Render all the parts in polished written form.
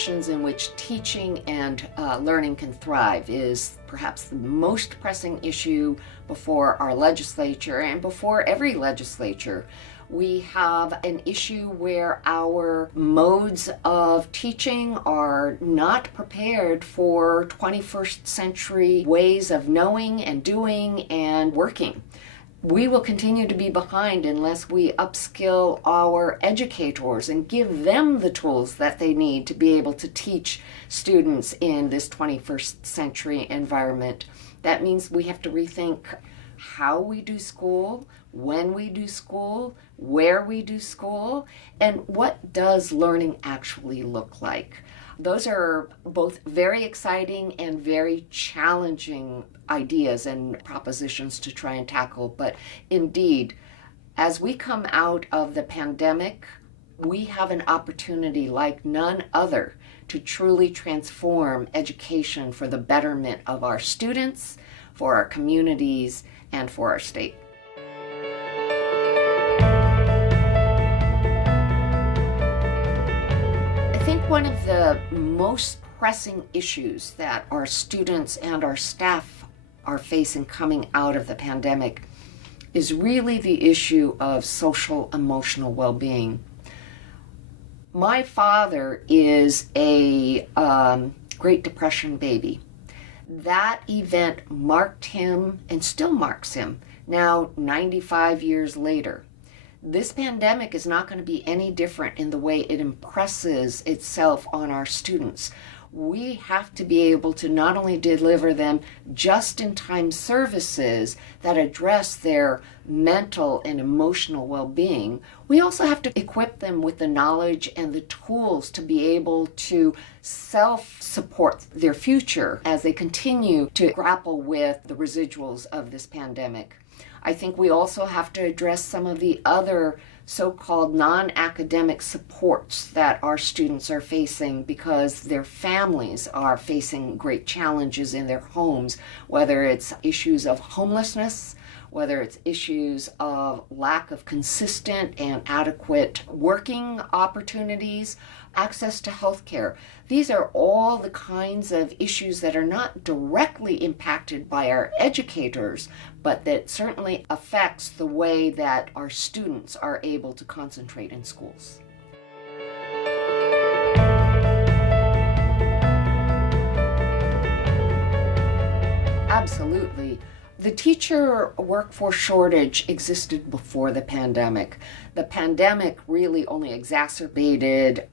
conditions in which teaching and learning can thrive is perhaps the most pressing issue before our legislature and before every legislature. We have an issue where our modes of teaching are not prepared for 21st century ways of knowing and doing and working. We will continue to be behind unless we upskill our educators and give them the tools that they need to be able to teach students in this 21st century environment. That means we have to rethink how we do school, when we do school, where we do school, and what does learning actually look like. Those are both very exciting and very challenging ideas and propositions to try and tackle. But indeed, as we come out of the pandemic, we have an opportunity like none other to truly transform education for the betterment of our students, for our communities, and for our state. I think one of the most pressing issues that our students and our staff are facing coming out of the pandemic is really the issue of social emotional well-being. My father is a Great Depression baby. That event marked him and still marks him now 95 years later. This pandemic is not going to be any different in the way it impresses itself on our students. We have to be able to not only deliver them just-in-time services that address their mental and emotional well-being, we also have to equip them with the knowledge and the tools to be able to self-support their future as they continue to grapple with the residuals of this pandemic. I think we also have to address some of the other so-called non-academic supports that our students are facing because their families are facing great challenges in their homes, whether it's issues of homelessness, whether it's issues of lack of consistent and adequate working opportunities, access to health care. These are all the kinds of issues that are not directly impacted by our educators, but that certainly affects the way that our students are able to concentrate in schools. Absolutely. The teacher workforce shortage existed before the pandemic. The pandemic really only exacerbated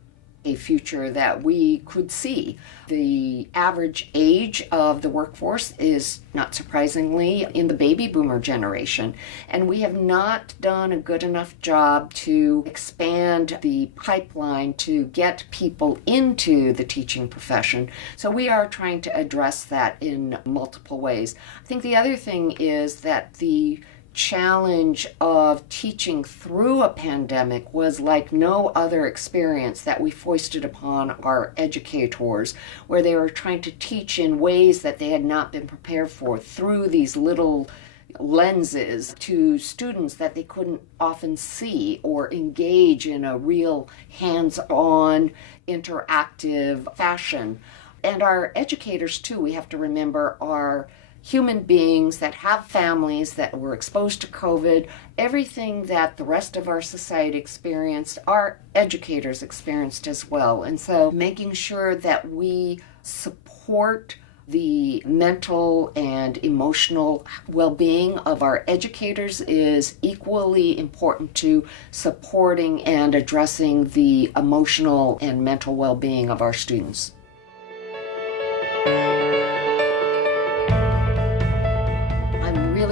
a future that we could see. The average age of the workforce is, not surprisingly, in the baby boomer generation, and we have not done a good enough job to expand the pipeline to get people into the teaching profession. So we are trying to address that in multiple ways. I think the other thing is that the challenge of teaching through a pandemic was like no other experience that we foisted upon our educators, where they were trying to teach in ways that they had not been prepared for through these little lenses to students that they couldn't often see or engage in a real hands-on, interactive fashion. And our educators, too, we have to remember, are human beings that have families that were exposed to COVID. Everything that the rest of our society experienced, our educators experienced as well. And so making sure that we support the mental and emotional well-being of our educators is equally important to supporting and addressing the emotional and mental well-being of our students.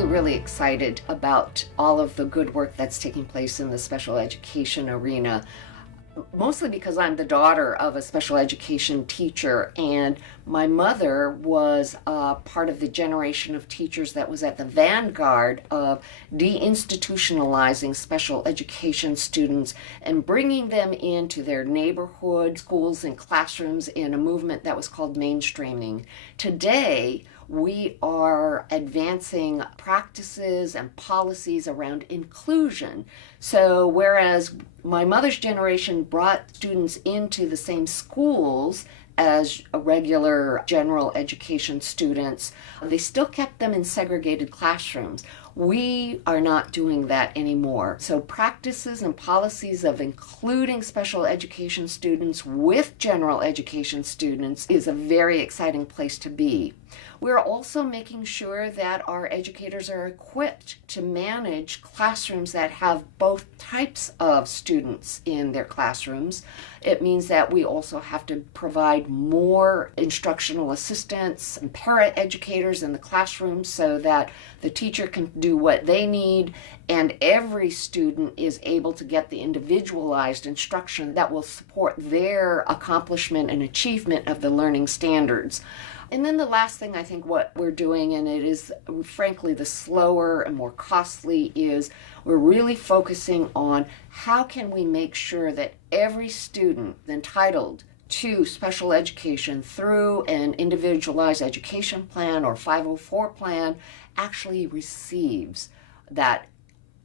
Really excited about all of the good work that's taking place in the special education arena, mostly because I'm the daughter of a special education teacher, and my mother was part of the generation of teachers that was at the vanguard of deinstitutionalizing special education students and bringing them into their neighborhood schools and classrooms in a movement that was called mainstreaming. Today, we are advancing practices and policies around inclusion. So whereas my mother's generation brought students into the same schools as regular general education students, they still kept them in segregated classrooms. We are not doing that anymore. So practices and policies of including special education students with general education students is a very exciting place to be. We're also making sure that our educators are equipped to manage classrooms that have both types of students in their classrooms. It means that we also have to provide more instructional assistants and para-educators in the classroom so that the teacher can do what they need and every student is able to get the individualized instruction that will support their accomplishment and achievement of the learning standards. And then the last thing I think what we're doing, and it is frankly the slower and more costly, is we're really focusing on how can we make sure that every student entitled to special education through an individualized education plan or 504 plan actually receives that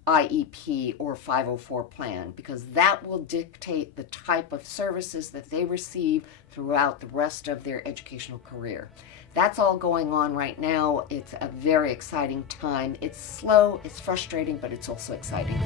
IEP or 504 plan, because that will dictate the type of services that they receive throughout the rest of their educational career. That's all going on right now. It's a very exciting time. It's slow, it's frustrating, but it's also exciting.